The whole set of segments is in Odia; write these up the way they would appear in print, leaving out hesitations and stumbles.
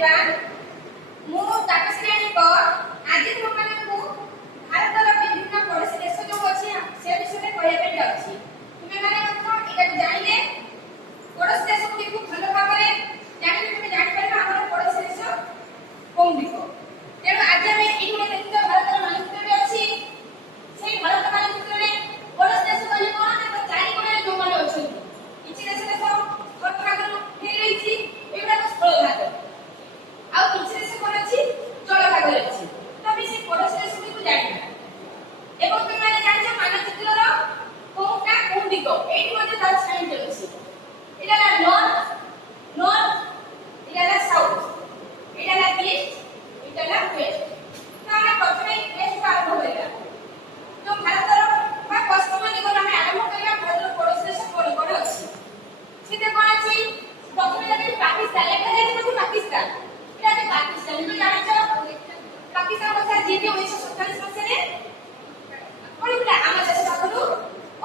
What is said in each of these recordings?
କରିବା ମୁଁ ତାପଶ୍ରୀଙ୍କ ଆଜି ତୁମମାନଙ୍କୁ ଭାରତର ବିଭିନ୍ନ ପଡ଼ୋଶୀ ଦେଶ ଯୋଉ ଅଛି ସେ ବିଷୟରେ କହିବା ପାଇଁ ଯାଉଛି। ତୁମେମାନେ ମଧ୍ୟ ଏଇଟାକୁ ଜାଣିଲେ ପଡ଼ୋଶୀ ଦେଶ ଗୁଡ଼ିକୁ ଭଲ ଭାବରେ ଜାଣିଲେ ତୁମେ ଜାଣିପାରିବ ଆମର ପଡ଼ୋଶୀ ଦେଶ କୋଉଗୁଡ଼ିକ। ତେଣୁ ଆଜି ଆମେ ଏଇଠି ଦେଖିଥିବା ଭାରତର ମାନଚିତ୍ରରେ ଅଛି। ସେଇ ଭାରତ ମାନଚିତ୍ରରେ ପଡ଼ୋଶୀ ଦେଶ କହିଲେ କଣ ନା ଚାରି କୋଣରେ ଯୋଉମାନେ ଅଛନ୍ତି କିଛି ଦେଶ ସ୍ଥଳ ଭାଗରୁ ହେଇଯାଇଛି ଏଗୁଡ଼ାକ ସ୍ଥଳ ଭାଗ ଆଉ କିଛି ଦେଶ କଣ ଅଛି ଜଳ ଭାଗରେ ଅଛି। ତ ଆମେ ସେଇ ପଡ଼ୋଶୀ ଦେଶଗୁଡ଼ିକୁ ଜାଣିବା ଏବଂ ତୁମେମାନେ ଜାଣିଛ ମାନଚିତ୍ରର କୋଉଟା କୋଉ ଦିଗ ଏଇଠି ମଧ୍ୟ ତାର ସାଇନ୍ ଅଛି। ଏଇଟା ହେଲା ନର୍ଥ ଏଇଟା ହେଲା ସାଉଥ ଏଇଟା ହେଲା ଇଷ୍ଟ ଏଇଟା ହେଲା ୱେଷ୍ଟ। ତ ଆମେ ପ୍ରଥମେ ୱେଷ୍ଟ ଆରମ୍ଭ କରିବା। ତ ଭାରତର ବା ପଶ୍ଚିମ ଦିଗରୁ ଆମେ ଆରମ୍ଭ କରିବା। ଭାରତର ପଡ଼ୋଶୀ ଦେଶ କଣ କଣ ଅଛି ସେଟା କଣ ଅଛି। ପ୍ରଥମେ ଦେଖି ପାକିସ୍ତାନ ଏଟା ହେଉଛି ପାକିସ୍ତାନ ଏଟା ଅଛି ପାକିସ୍ତାନ। ତୁମେ ଜାଣିଛ ପାକିସ୍ତାନ କଥା ଜିଡି 1947 ମସିହାରେ ପଡ଼ିଥିଲା ଆମ ଦେଶ ପାଖରୁ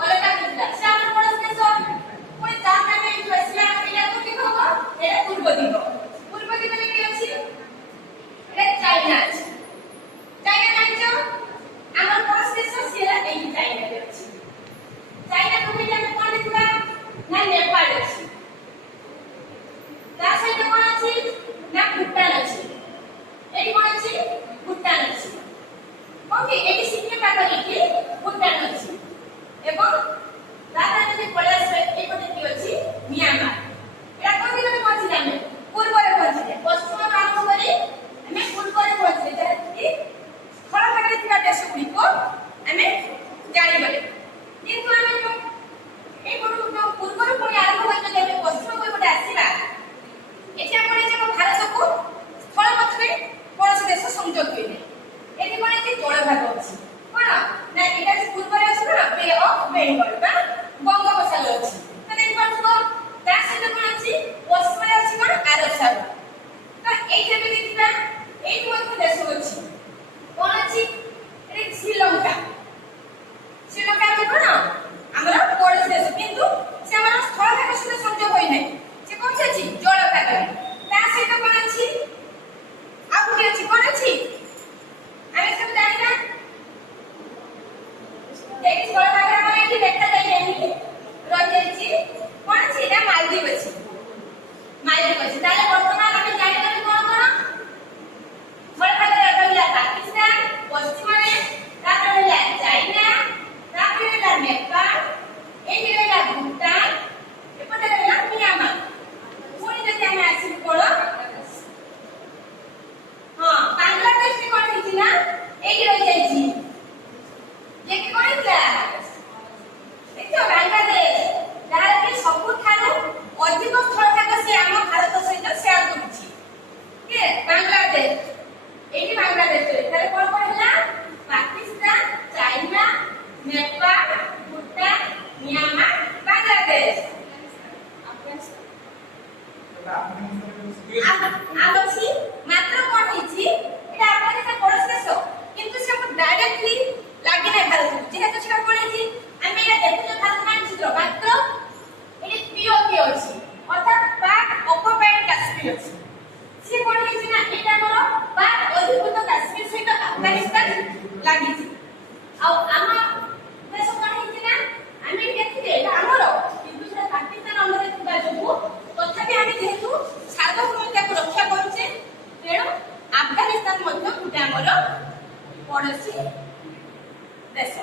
ଅଲଗା ଥିଲା। ସେ ଆମର ପଡ଼ୋଶୀ ଦେଶ ପୁଣି ତା ମାନେ ଏଇଠୁ ଆସିଲା ଏଇଟା କୋଉ ଦିଗ ହବ ଏଟା ପୂର୍ବ ଦିଗ। ପୂର୍ବ ଦିଗରେ କି ଅଛି ଏଟା ଚାଇନା ଅଛି। ଚାଇନା ଜାଣିଛ ଆମର ପଡ଼ୋଶୀ ଦେଶ ସିଏ ଏଇଠି ଚାଇନାରେ ଅଛି। ଚାଇନା କହିଲେ ଆମେ କଣ ଦେଖିବା ନା ନେପାଳ ଅଛି। ତା ସହିତ କଣ ଅଛି ନା ଭୁଟାନ ଅଛି। ଏଇ କଣ ଅଛି ଭୁଟାନ ଅଛି। ଓକେ ଏଠି ସିକିମ ପାଖରେ କି ଭୁଟାନ ଅଛି ଏବଂ ତାପରେ ଯଦି ପଳାଇଆସିବେ ଏଇପଟେ କି ଅଛି ମିଆଁମାର। ଏଟା କୋଉ ଦିଗରେ ପହଞ୍ଚିଲେ ଆମେ ପୂର୍ବରେ ପହଞ୍ଚିଲେ। ପଶ୍ଚିମରୁ ଆରମ୍ଭ କରି ଆମେ ପୂର୍ବରେ ପହଞ୍ଚିଲେ ଯାହାକି ସ୍ଥଳ ଭାଗରେ ଥିବା ଦେଶଗୁଡ଼ିକୁ ଆମେ ଜାଣିଗଲେ। କିନ୍ତୁ ଆମେ ଯୋଉ ଏଇପଟୁ ଯୋଉ ପୂର୍ବରୁ ପୁଣି ଆରମ୍ଭ କରି ଯଦି ଆମେ ପଶ୍ଚିମକୁ ଏପଟେ ଆସିବା ଏଠି ଆପଣ ଏ ଯାକ ଭାରତକୁ ସ୍ଥଳ ପଥରେ ପଡ଼ୋଶୀ ଦେଶ ସଂଯୋଗ ହୋଇଥାଏ। ଏଠି କଣ ଏଠି ଜଳଭାଗ ଅଛି କଣ ନା ଏଇଟା ଅଛି ପୂର୍ବରେ ଅଛି ନା ବେ ଅଫ ବେଙ୍ଗଲ ବା ବଙ୍ଗୋପସାଗର ଅଛି। ତ ଦେଖିପାରୁଥିବ ତା ସହିତ କଣ ଅଛି ପଶ୍ଚିମରେ ଅଛି କଣ ଆରବ ସାଗର। ତ ଏଇଠି ଆମେ ଦେଖିବା ଏଇଠି ମଧ୍ୟ ଦେଶ ଅଛି କଣ ଅଛି ଏଠି ଶ୍ରୀଲଙ୍କା। ଶ୍ରୀଲଙ୍କା ଅଛି କଣ ଆମର ପଡ଼ୋଶୀ ଦେଶ କିନ୍ତୁ ସେ ଆମର ସ୍ଥଳ ଭାଗ ସହିତ ସଂଯୋଗ ହୋଇନାହିଁ। ସେ କୋଉଠି ଅଛି ଜଳ ଭାଗରେ। ତା ସହିତ କଣ ଅଛି ଆଉ ଗୋଟେ ଅଛି କଣ ଅଛି ଆମେ ସବୁ ଜାଣିବା ଏଇ ସ୍ଥଳ ଭାଗରେ ଆମର ଏଠି ଦେଖାଯାଇ ନାହିଁ ରହିଯାଇଛି କଣ ଅଛି ଏଟା ମାଲଦୀପ ଅଛି। ମାଲଦୀପ ଅଛି। ତାହେଲେ ବର୍ତ୍ତମାନ ଆମେ ଜାଣିଗଲେ କଣ କଣ ସ୍ଥଳ ଭାଗରେ ରହିଲା ପାକିସ୍ତାନ ପଶ୍ଚିମରେ ତାପରେ ରହିଲା ଚାଇନା ତାପରେ ରହିଲା ନେପାଳ ଏଇଠି ରହିଲା ଭୁଟାନ ଏପଟେ ରହିଲା ମିଆଁମାର। ପୁଣି ଯଦି ଆମେ ଆସିବୁ କଣ ହଁ ବାଂଲାଦେଶ କଣ ହେଇଛି ନା ଏଇଠି ରହିଯାଇଛି। ଯେ କି କଣ ହେଇଥିଲା ଦେଖିବ ବାଂଲାଦେଶ ଯାହାକି ସବୁଠାରୁ ଅଧିକ ସ୍ଥଳ ଭାଗ ସେ ଆମ ଭାରତ ସହିତ ସେୟାର କରୁଛି କିଏ ବାଂଲାଦେଶ। ଏଇଠି ବାଂଲାଦେଶ ତାହେଲେ କଣ କଣ ହେଲା ପାକିସ୍ତାନ ଚାଇନା ନେପାଳ ଭୁଟାନ ମିଆଁମାର ବାଂଲାଦେଶ। ଅଛି ମାତ୍ର କଣ ହେଇଛି ଏଟା ଆପଣ ସେ ପଡ଼ୋଶୀ ଦେଶ କିନ୍ତୁ ସେ ଡାଇରେକ୍ଟଲି ଲାଗି ନାହିଁ ଭାରତକୁ। ଯେହେତୁ ସେଟା କଣ ହେଇଛି ଆମେ ଏଟା ଦେଖୁଛୁ ଭାରତ ମାନଚିତ୍ର ମାତ୍ର ଏଠି ପିଓକେ ଅଛି ଅର୍ଥାତ ପାକ୍ ଅକୁପାଏଡ୍ କାଶ୍ମୀର ଅଛି। ସେ କଣ ହେଇଛି ନା ଏଟା ଆମର ପାକ୍ ଅଧିକୃତ କାଶ୍ମୀର ସହିତ ଆଫଗାନିସ୍ତାନ ଲାଗିଛି। ଆଉ ଆମ ଦେଶ କଣ ହେଇଛି ନା ଆମେ ଦେଖିଲେ ଏଟା ଆମର କିନ୍ତୁ ସେଟା ପାକିସ୍ତାନ ଅଣ୍ଡରରେ ଥିବା ଯୋଗୁ ତଥାପି ଆମେ ଯେହେତୁ ସାର୍ବଭୌମତାକୁ ରକ୍ଷା କରୁଛେ ତେଣୁ ଆଫଗାନିସ୍ତାନ ମଧ୍ୟ ଗୋଟେ ଆମର ପଡ଼ୋଶୀ ଦେଶ।